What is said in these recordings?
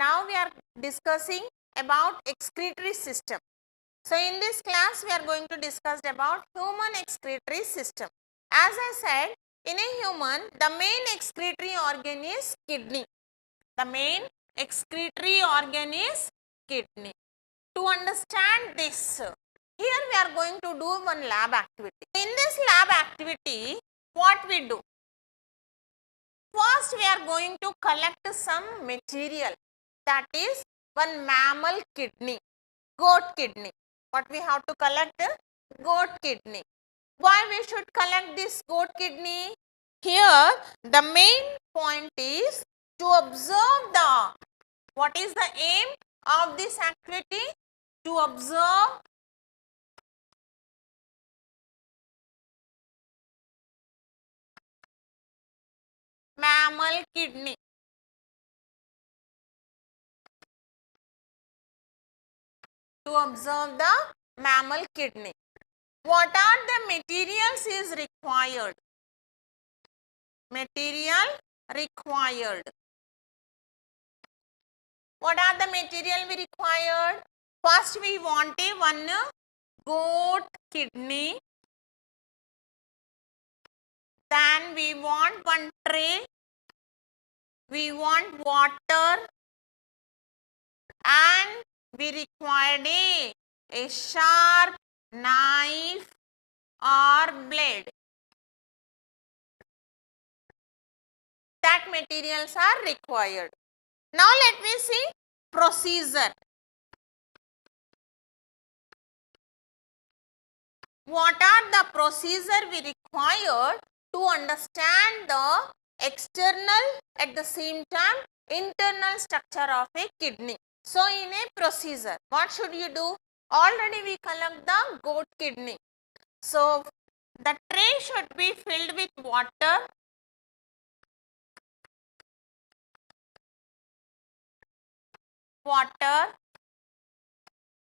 now we are discussing about excretory system. So in this class we are going to discuss about human excretory system. As I said, in a human the main excretory organ is kidney. The main excretory organ is kidney. To understand this, here we are going to do one lab activity. In this lab activity, what we do? First we are going to collect some material, that is one mammal kidney, goat kidney. What we have to collect? Goat kidney. Why we should collect this goat kidney? Here the main point is to observe the, what is the aim of this activity? To observe mammal kidney. To observe the mammal kidney. What are the materials is required? Material required. What are the material we required? First we want a one goat kidney. Then we want one tray. We want water. And we required a sharp knife or blade. That materials are required. Now let me see procedure. What are the procedure we required to understand the external at the same time internal structure of a kidney? So in a procedure, what should you do? Already we collect the goat kidney. So the tray should be filled with water.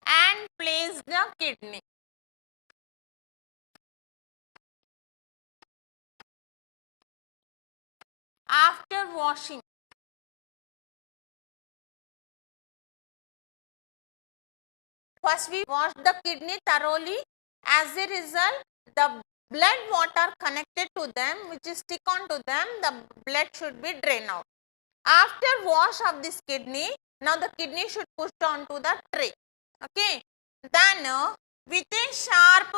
And place the kidney. After washing, first we wash the kidney thoroughly. As a result, the blood water connected to them, which is stick on to them, the blood should be drained out. After wash of this kidney, now the kidney should push on to the tray. Okay. Then with a sharp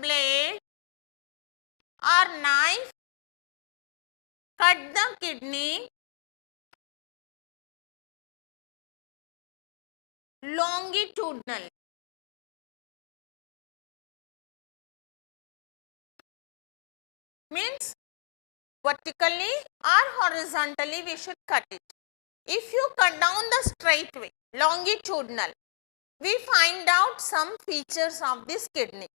blade, or knife, cut the kidney longitudinal. Means vertically or horizontally we should cut it. If you cut down the straight way, longitudinal, we find out some features of this kidney.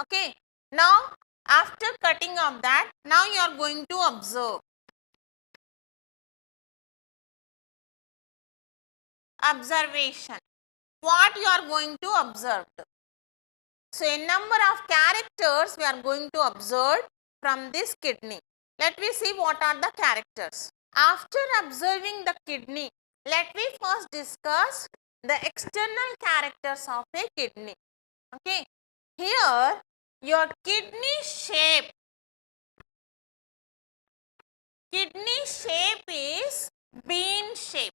Okay. Now after cutting of that, now you are going to observe. Observation. What you are going to observe? So a number of characters we are going to observe from this kidney. Let me see what are the characters. After observing the kidney, let me first discuss the external characters of a kidney. Okay. Here your kidney shape is bean shape.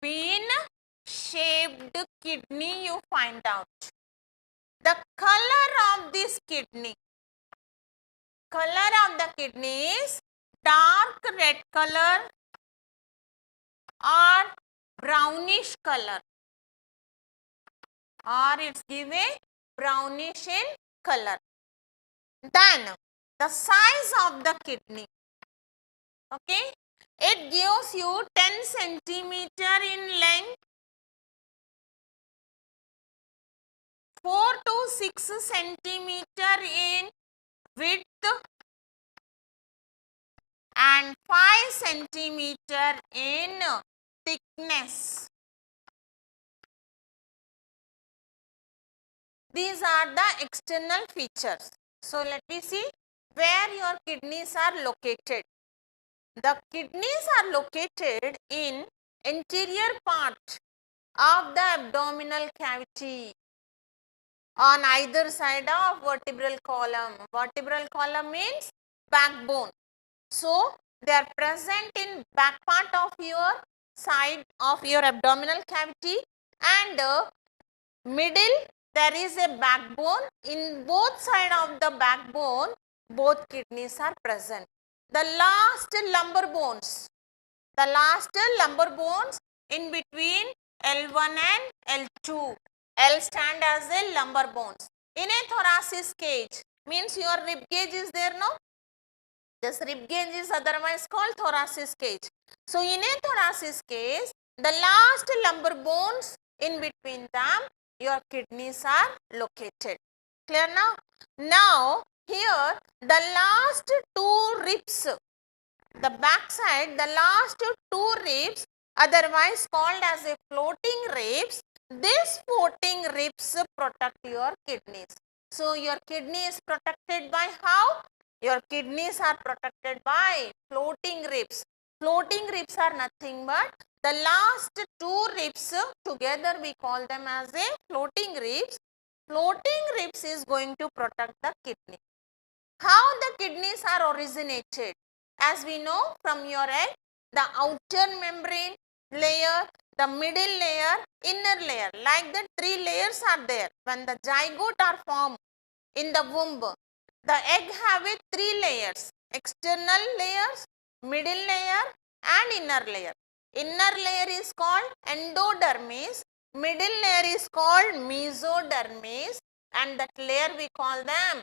Bean shaped kidney you find out. The color of this kidney, is dark red color or brownish color, or it's give a brownish in color. Then the size of the kidney, okay, it gives you 10 centimeter in length, 4 to 6 centimeter in width, and 5 centimeter in thickness. These are the external features. So let me see where your kidneys are located. The kidneys are located in anterior part of the abdominal cavity on either side of vertebral column. Vertebral column means backbone. So, they are present in back part of your side of your abdominal cavity, and middle there is a backbone. In both side of the backbone, both kidneys are present. The last lumbar bones, in between L1 and L2. L stand as a lumbar bones. In a thoracic cage, means your rib cage is there, no? This rib cage is otherwise called thoracic cage. So, in a thoracic cage, the last lumbar bones, in between them, your kidneys are located. Clear now? Now, here the last two ribs, the back side, the last two ribs, otherwise called as a floating ribs, these floating ribs protect your kidneys. So, your kidney is protected by how? Your kidneys are protected by floating ribs. Floating ribs are nothing but the last two ribs, together we call them as a floating ribs. Floating ribs is going to protect the kidney. How the kidneys are originated? As we know from your egg, the outer membrane layer, the middle layer, inner layer, like the three layers are there. When the zygote are formed in the womb, the egg have a three layers: external layers, middle layer and inner layer. Inner layer is called endodermis, middle layer is called mesodermis, and that layer we call them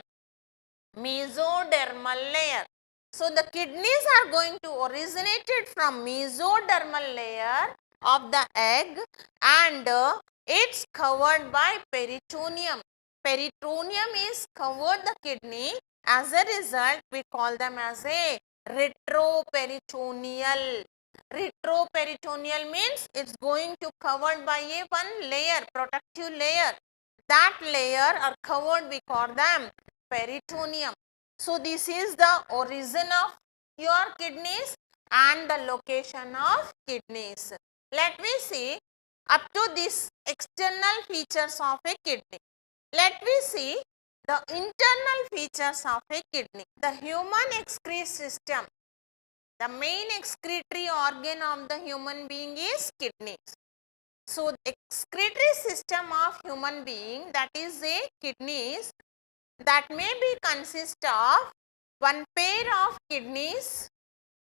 mesodermal layer. So, the kidneys are going to originated from mesodermal layer of the egg, and it's covered by peritoneum. Peritoneum is covered the kidney. As a result, we call them as a retroperitoneal. Retroperitoneal means it's going to covered by a one layer, protective layer. That layer are covered, we call them peritoneum. So, this is the origin of your kidneys and the location of kidneys. Let me see up to this external features of a kidney. Let me see the internal features of a kidney. The human excretory system, the main excretory organ of the human being is kidneys. So, the excretory system of human being, that is a kidneys, that may be consist of one pair of kidneys,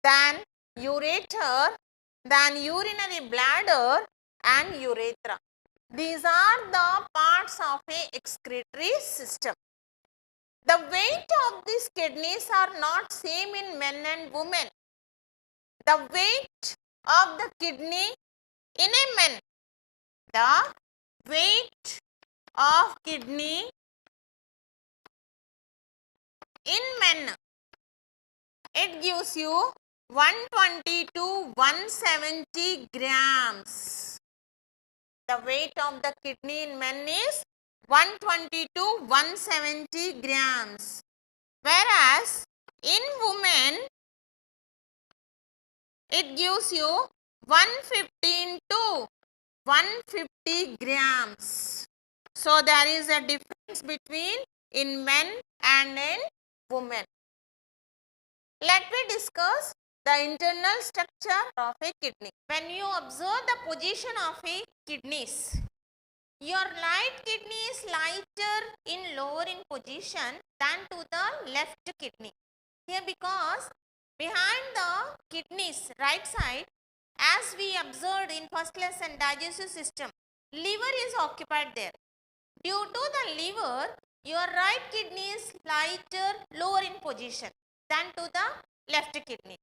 then ureter, then urinary bladder and urethra. These are the parts of a excretory system. The weight of these kidneys are not same in men and women. The weight of the kidney in a man, the weight of kidney in men, it gives you 120 to 170 grams. The weight of the kidney in men is 120 to 170 grams. Whereas in women, it gives you 115 to 150 grams. So, there is a difference between in men and in women. Let me discuss the internal structure of a kidney. When you observe the position of a kidneys, your right kidney is lighter in lower in position than to the left kidney. Here, because behind the kidneys right side, as we observed in first lesson digestive system, liver is occupied there. Due to the liver, your right kidney is lighter lower in position than to the left kidney.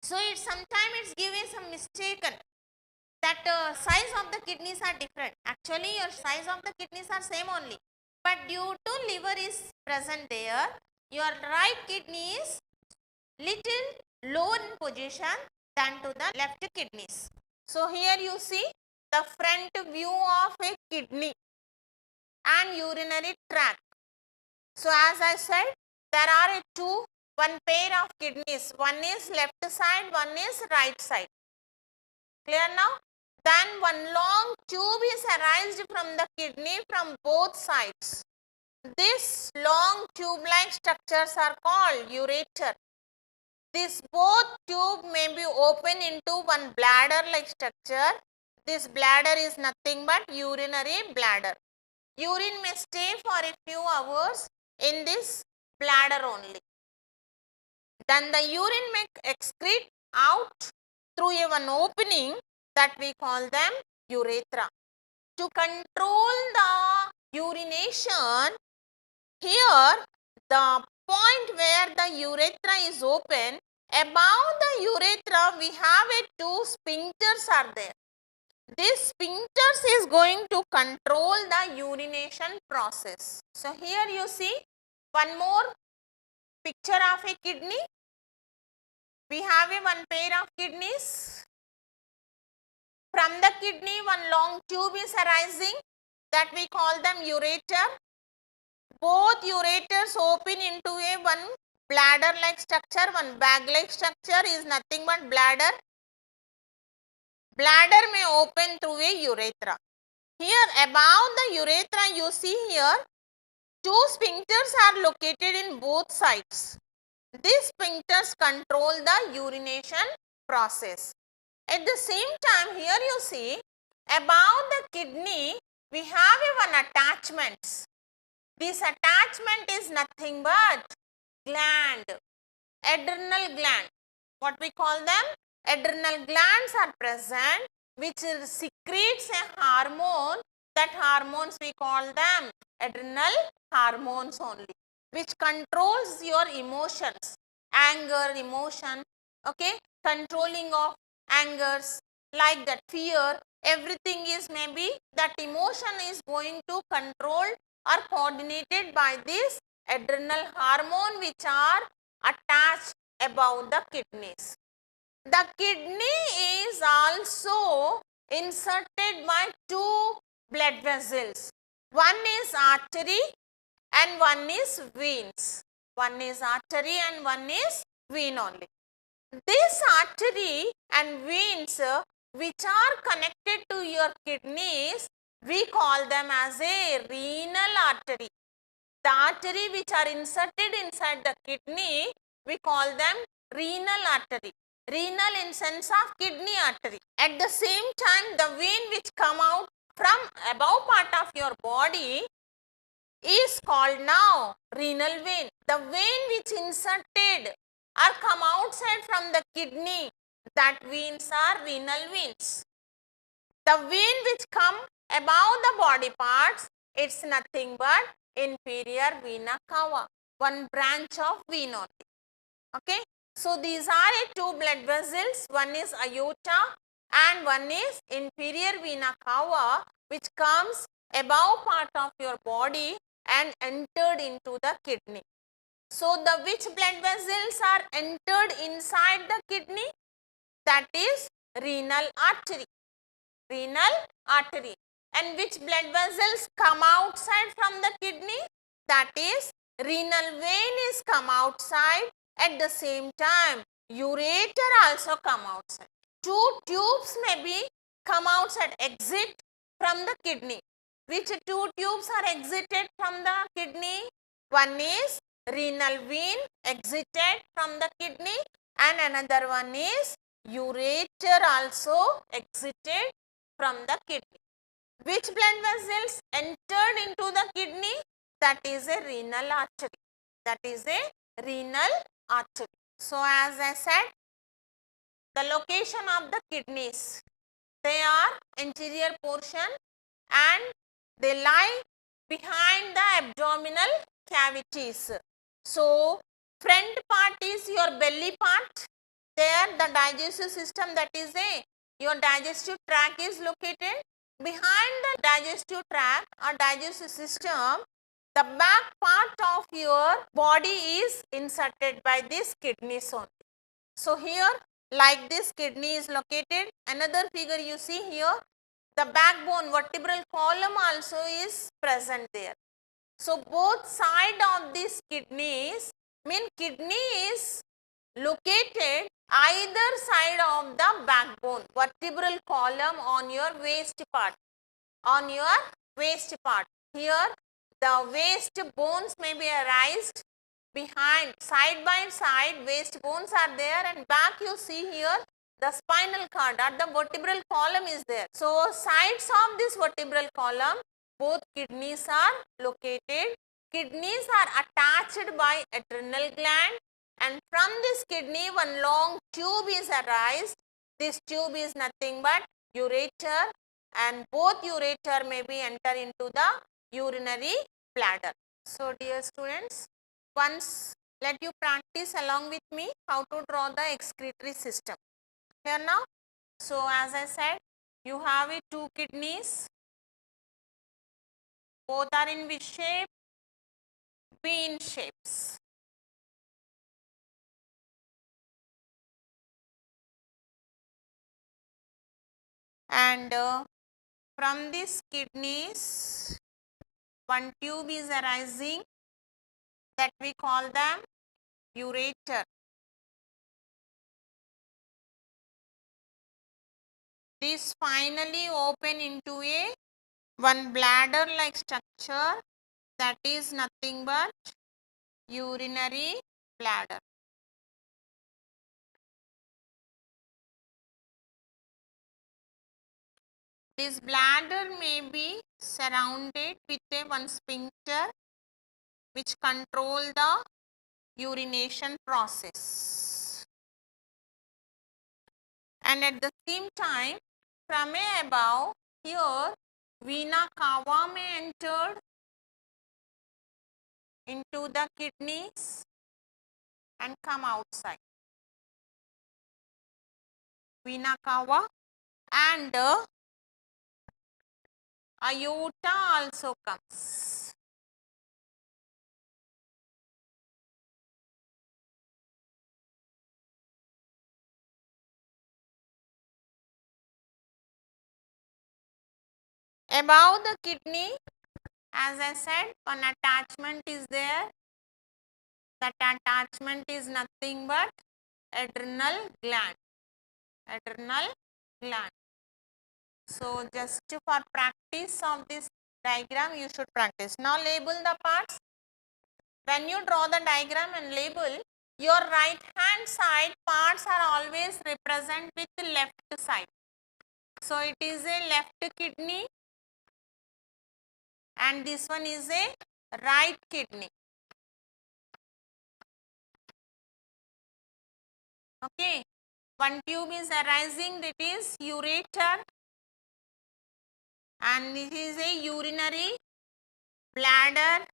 So, sometimes it's giving some mistaken that size of the kidneys are different. Actually, your size of the kidneys are same only, but due to liver is present there, your right kidney is little lower in position than to the left kidneys. So, here you see the front view of a kidney and urinary tract. So, as I said, there are one pair of kidneys. One is left side, one is right side. Clear now? Then one long tube is arised from the kidney from both sides. This long tube-like structures are called ureter. This both tube may be open into one bladder-like structure. This bladder is nothing but urinary bladder. Urine may stay for a few hours in this bladder only. Then the urine may excrete out through one opening that we call them urethra. To control the urination, here the point where the urethra is open, above the urethra we have two sphincters are there. This sphincters is going to control the urination process. So here you see one more picture of a kidney. We have one pair of kidneys. From the kidney one long tube is arising that we call them ureter. Both ureters open into one bladder like structure, one bag like structure is nothing but bladder. Bladder may open through a urethra. Here above the urethra you see here two sphincters are located in both sides. These sphincters control the urination process. At the same time here you see above the kidney we have one attachments. This attachment is nothing but gland, adrenal gland. What we call them? Adrenal glands are present which secretes a hormone. That hormones we call them adrenal hormones only, which controls your emotions, anger, emotion, okay, controlling of angers like that, fear, everything is maybe that emotion is going to control or coordinated by this adrenal hormone which are attached above the kidneys. The kidney is also inserted by two blood vessels. One is artery and one is veins. One is artery and one is vein only. This artery and veins which are connected to your kidneys, we call them as a renal artery. The artery which are inserted inside the kidney, we call them renal artery. Renal in sense of kidney artery. At the same time, the vein which come out from above part of your body is called now renal vein. The vein which inserted or come outside from the kidney, that veins are renal veins. The vein which come above the body parts, it's nothing but inferior vena cava, one branch of vein only. Okay. So these are two blood vessels, one is aorta and one is inferior vena cava which comes above part of your body and entered into the kidney. So the which blood vessels are entered inside the kidney? That is renal artery. Renal artery. And which blood vessels come outside from the kidney? That is renal vein is come outside. At the same time ureter also come outside. Two tubes may be come outside, exit from the kidney. Which two tubes are exited from the kidney? One is renal vein exited from the kidney and another one is ureter also exited from the kidney. Which blood vessels entered into the kidney? That is a renal artery. That is a renal artery. So as I said, the location of the kidneys, they are anterior portion and they lie behind the abdominal cavities. So front part is your belly part. There the digestive system, that is your digestive tract is located. Behind the digestive tract or digestive system, the back part of your body is inserted by this kidneys only. So here like this kidney is located. Another figure you see here, the backbone vertebral column also is present there. So both side of these kidneys Mean kidney is located either side of the backbone, vertebral column on your waist part. On your waist part. Here the waist bones may be raised behind, side by side waist bones are there, and back you see here the spinal cord or the vertebral column is there. So sides of this vertebral column, both kidneys are located. Kidneys are attached by adrenal gland, and from this kidney one long tube is arised. This tube is nothing but ureter, and both ureter may be enter into the urinary bladder. So dear students, once let you practice along with me how to draw the excretory system. Here now, so as I said, you have two kidneys, both are in which shape? Bean shapes. And from these kidneys, one tube is arising, that we call them ureter. This finally open into a one bladder like structure, that is nothing but urinary bladder. This bladder may be surrounded with a one sphincter which control the urination process. And at the same time, from above, here vena cava may enter into the kidneys and come outside. Vena cava and aorta also comes. Above the kidney, as I said, one attachment is there. That attachment is nothing but adrenal gland. Adrenal gland. So just for practice of this diagram, you should practice. Now label the parts. When you draw the diagram and label, your right hand side parts are always represent with the left side. So it is a left kidney and this one is a right kidney. Okay. One tube is arising, that is ureter, and it is a urinary bladder,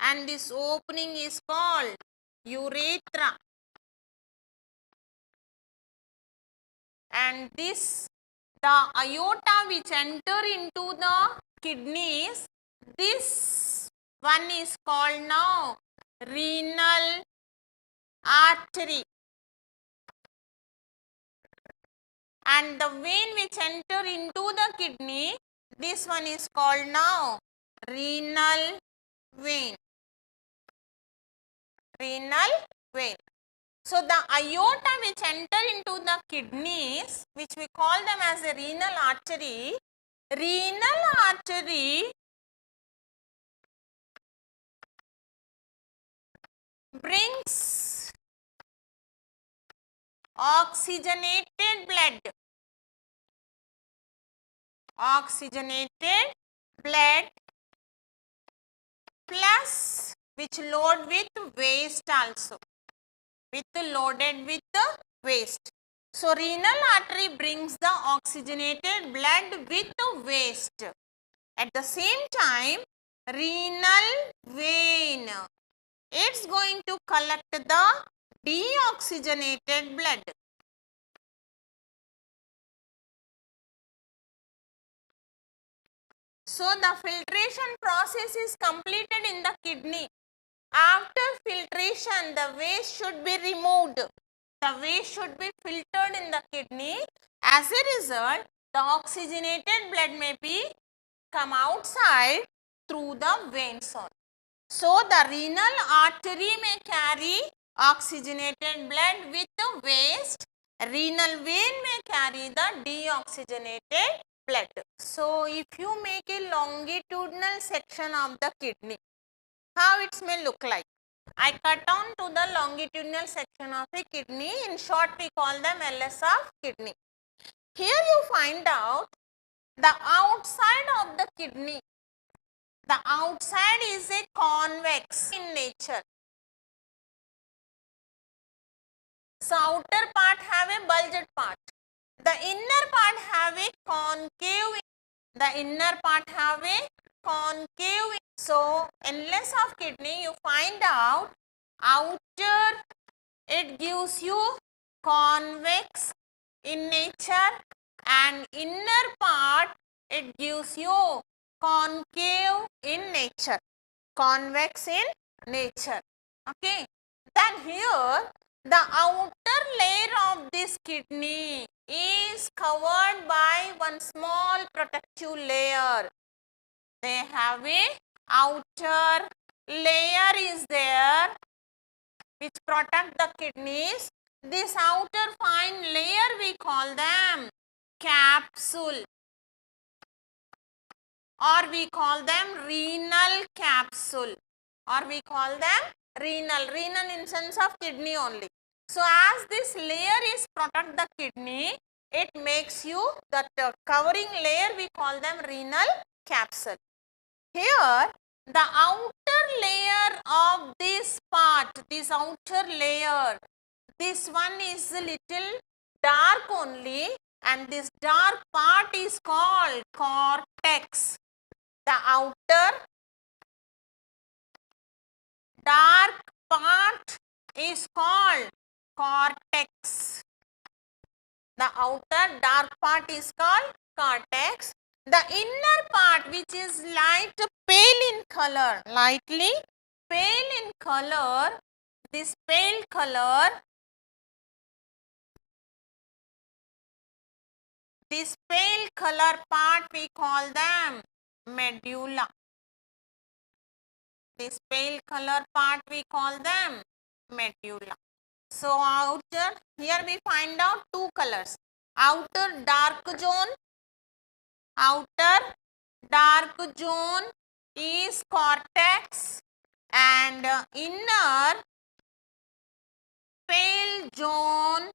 and this opening is called urethra, and this the aorta which enter into the kidneys, this one is called now renal artery, and the vein which enter into the kidney, this one is called now renal vein. Renal vein. So the aorta which enter into the kidneys, which we call them as a renal artery brings oxygenated blood plus which load with waste also, loaded with the waste. So renal artery brings the oxygenated blood with the waste. At the same time, renal vein, it's going to collect the deoxygenated blood. So the filtration process is completed in the kidney. After filtration, the waste should be removed. The waste should be filtered in the kidney. As a result, the oxygenated blood may be come outside through the veins on. So the renal artery may carry oxygenated blood with waste. Renal vein may carry the deoxygenated blood. So if you make a longitudinal section of the kidney, how it may look like? I cut on to the longitudinal section of a kidney. In short, we call them LS of kidney. Here you find out the outside of the kidney. The outside is a convex in nature. So outer part have a bulged part. The inner part have a concave. The inner part have a concave. So endless of kidney, you find out outer, it gives you convex in nature, and inner part it gives you concave in nature, convex in nature. Okay. Then here the outer layer of this kidney is covered by one small protective layer. They have a outer layer is there which protect the kidneys. This outer fine layer we call them capsule, or we call them renal capsule, or we call them renal in sense of kidney only. So as this layer is protect the kidney, it makes you that covering layer we call them renal capsule. Here the outer layer of this part, this outer layer, this one is a little dark only, and this dark part is called cortex. The outer dark part is called cortex. The outer dark part is called cortex. The inner part, which is light pale in color, lightly pale in color, this pale color, this pale color part we call them medulla. This pale color part we call them medulla. So outer, here we find out two colors. Outer dark zone is cortex, and inner pale zone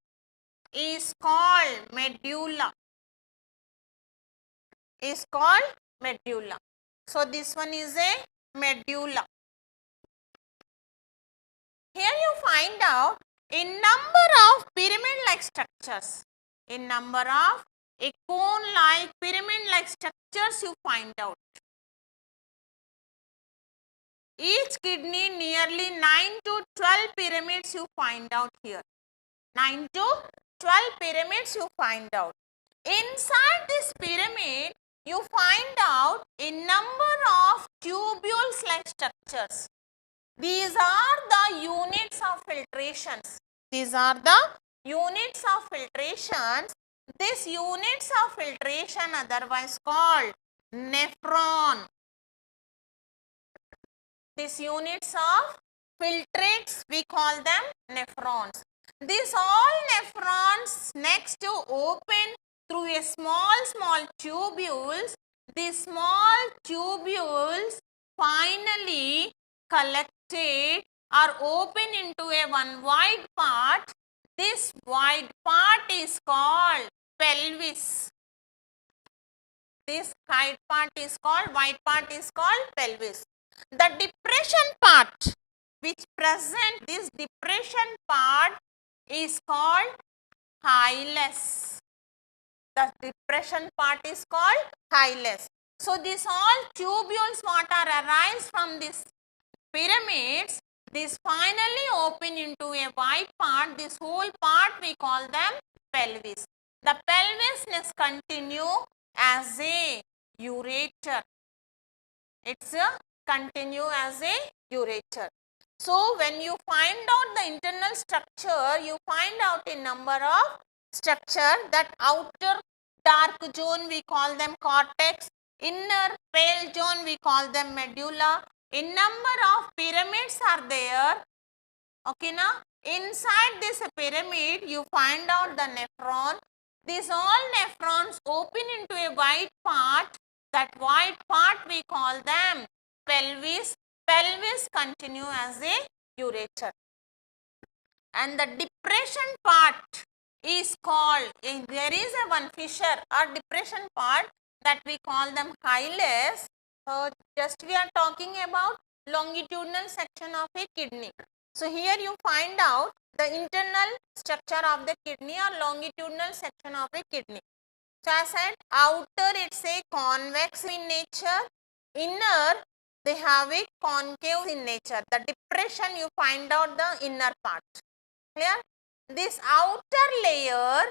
is called medulla. So this one is a medulla. Here you find out a number of pyramid-like structures. A number of a cone-like, pyramid-like structures you find out. Each kidney nearly 9 to 12 pyramids you find out here. 9 to 12 pyramids you find out. Inside this pyramid, you find out a number of tubules-like structures. These are the units of filtrations. These are the units of filtrations. These units of filtration otherwise called nephron. These units of filtrates we call them nephrons. These all nephrons next to open through a small tubules. These small tubules finally collected or open into a one wide part. This wide part is called pelvis. This wide part is called pelvis. The depression part which present this depression part is called hilus. The depression part is called hilus. So these all tubules what are arise from this pyramids, this finally open into a wide part. This whole part we call them pelvis. The pelvis is continue as a ureter. It's a continue as a ureter. So when you find out the internal structure, you find out a number of structure. That outer dark zone we call them cortex. inner pale zone we call them medulla. In number of pyramids are there. Okay, now inside this pyramid you find out the nephron. These all nephrons open into a white part. That white part we call them pelvis. Pelvis continue as a ureter. And the depression part is called, there is a one fissure or depression part that we call them hilus. So just we are talking about longitudinal section of a kidney. So here you find out the internal structure of the kidney or longitudinal section of a kidney. So I said outer it's a convex in nature, inner they have a concave in nature. The depression you find out the inner part. Clear? This outer layer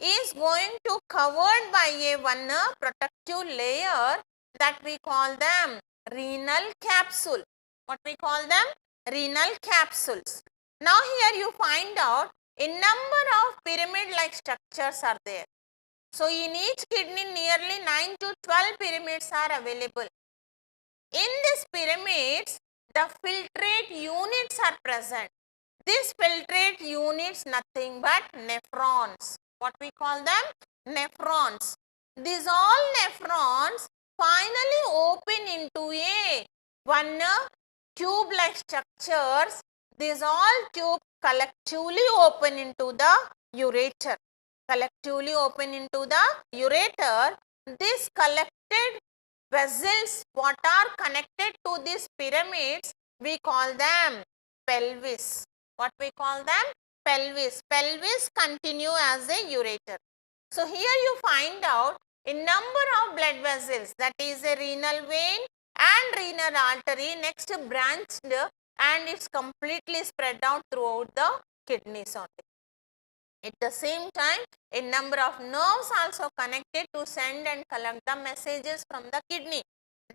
is going to covered by a one protective layer that we call them renal capsule. What we call them? Renal capsules. Now here you find out a number of pyramid-like structures are there. So in each kidney nearly 9 to 12 pyramids are available. In these pyramids, the filtrate units are present. These filtrate units nothing but nephrons. What we call them? Nephrons. These all nephrons finally open into a one tube-like structures. These all tube collectively open into the ureter. Collectively open into the ureter. This collected vessels what are connected to these pyramids we call them pelvis. What we call them? Pelvis. Pelvis continue as a ureter. So here you find out a number of blood vessels, that is a renal vein and renal artery next branched and it's completely spread out throughout the kidneys only. At the same time, a number of nerves also connected to send and collect the messages from the kidney.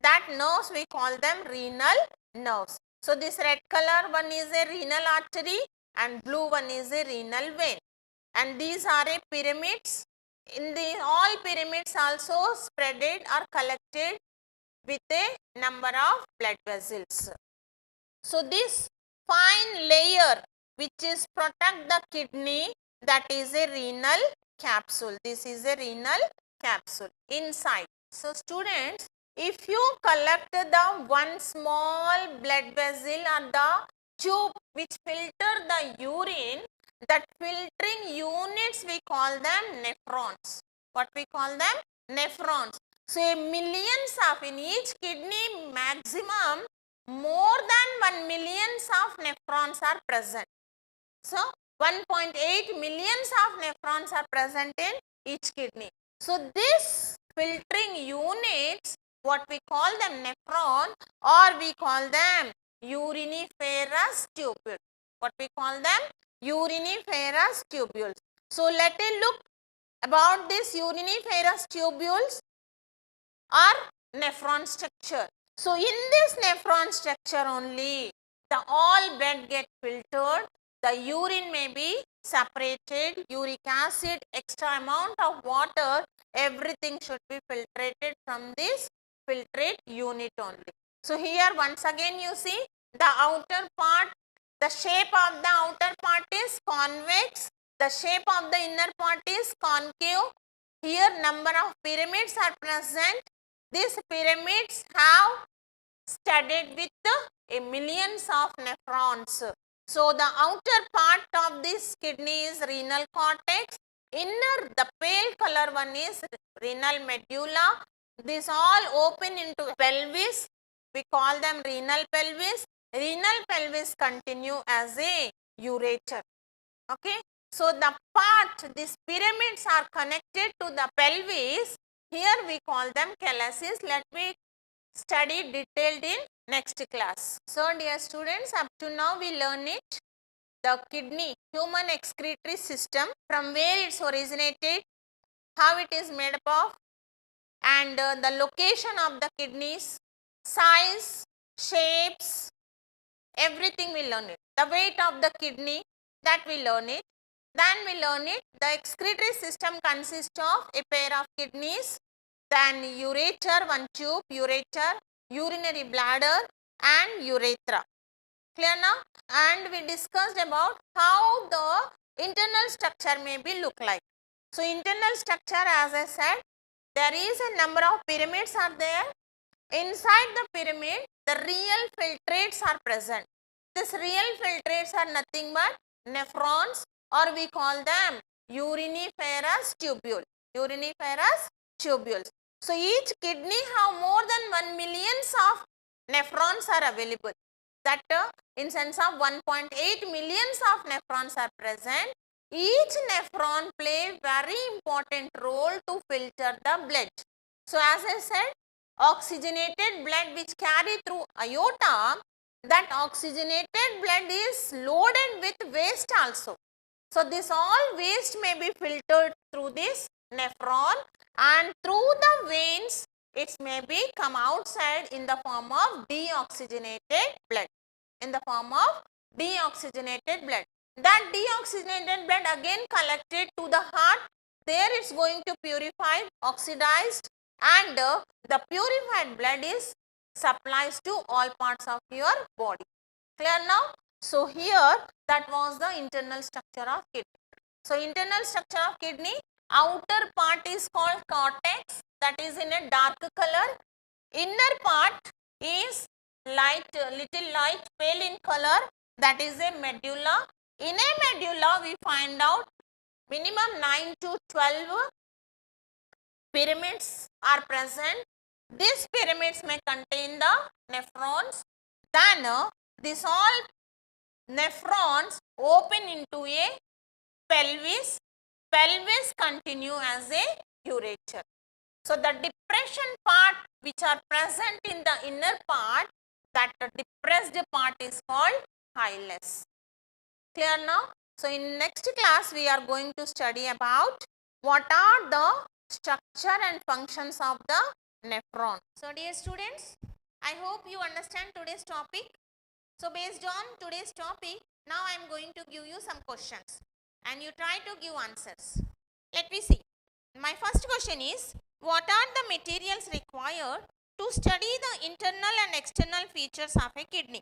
That nerves we call them renal nerves. So this red color one is a renal artery and blue one is a renal vein. And these are a pyramids. In the all pyramids also spreaded or collected with a number of blood vessels. So this fine layer which is protect the kidney, that is a renal capsule. This is a renal capsule inside. So students, if you collect the one small blood vessel or the tube which filter the urine, that filtering units we call them nephrons. What we call them? Nephrons. So millions of, in each kidney maximum more than 1 millions of nephrons are present. So 1.8 millions of nephrons are present in each kidney. So this filtering units, what we call them nephron, or we call them uriniferous tubules. What we call them? Uriniferous tubules. So let us look about this uriniferous tubules or nephron structure. So in this nephron structure only, the all blood get filtered, the urine may be separated, uric acid, extra amount of water, everything should be filtrated from this filtrate unit only. So here once again you see the outer part, the shape of the outer part is convex, the shape of the inner part is concave. Here number of pyramids are present. These pyramids have studded with a millions of nephrons. So the outer part of this kidney is renal cortex. Inner, the pale color one is renal medulla. These all open into pelvis. We call them renal pelvis. Renal pelvis continue as a ureter. Okay. So the part, these pyramids are connected to the pelvis. Here we call them calyces. Let me study detailed in next class. So dear students, up to now we learn it. The kidney, human excretory system, from where it's originated, how it is made up of, and the location of the kidneys, size, shapes, everything we learn it. The weight of the kidney, that we learn it. Then we learn it. The excretory system consists of a pair of kidneys, then ureter, one tube, ureter, urinary bladder and urethra. Clear now? And we discussed about how the internal structure may be look like. So internal structure, as I said, there is a number of pyramids are there. Inside the pyramid, the real filtrates are present. These real filtrates are nothing but nephrons, or we call them uriniferous tubule. Uriniferous tubules. So each kidney have more than 1 millions of nephrons are available. That in sense of 1.8 millions of nephrons are present. Each nephron play very important role to filter the blood. So as I said, oxygenated blood which carry through aorta, that oxygenated blood is loaded with waste also. So this all waste may be filtered through this nephron, and through the veins it may be come outside in the form of deoxygenated blood. In the form of deoxygenated blood. That deoxygenated blood again collected to the heart. There it's going to purify, oxidized, and the purified blood is supplies to all parts of your body. Clear now? So here that was the internal structure of kidney. So internal structure of kidney, outer part is called cortex, that is in a dark color. Inner part is light, little light pale in color, that is a medulla. In a medulla we find out minimum 9 to 12 pyramids are present. These pyramids may contain the nephrons. Then these all nephrons open into a pelvis. Pelvis continue as a ureter. So the depression part which are present in the inner part, that depressed part is called hilus. Clear now? So in next class we are going to study about what are the structure and functions of the nephron. So dear students, I hope you understand today's topic. So based on today's topic, now I am going to give you some questions and you try to give answers. Let me see. My first question is, what are the materials required to study the internal and external features of a kidney?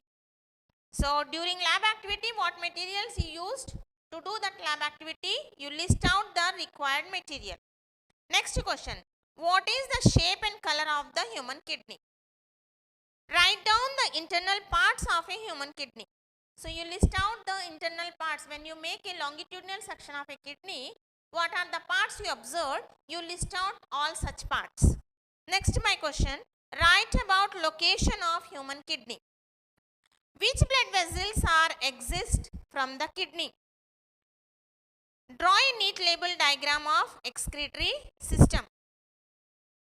So during lab activity, what materials you used? To do that lab activity, you list out the required material. Next question, what is the shape and color of the human kidney? Write down the internal parts of a human kidney. So you list out the internal parts. When you make a longitudinal section of a kidney, what are the parts you observed? You list out all such parts. Next my question, write about location of human kidney. Which blood vessels are exist from the kidney? Draw a neat label diagram of excretory system.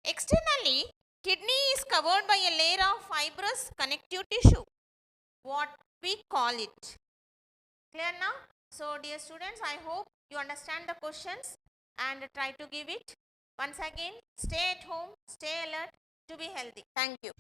Externally, kidney is covered by a layer of fibrous connective tissue. What we call it? Clear now? So dear students, I hope you understand the questions and try to give it. Once again, stay at home, stay alert to be healthy. Thank you.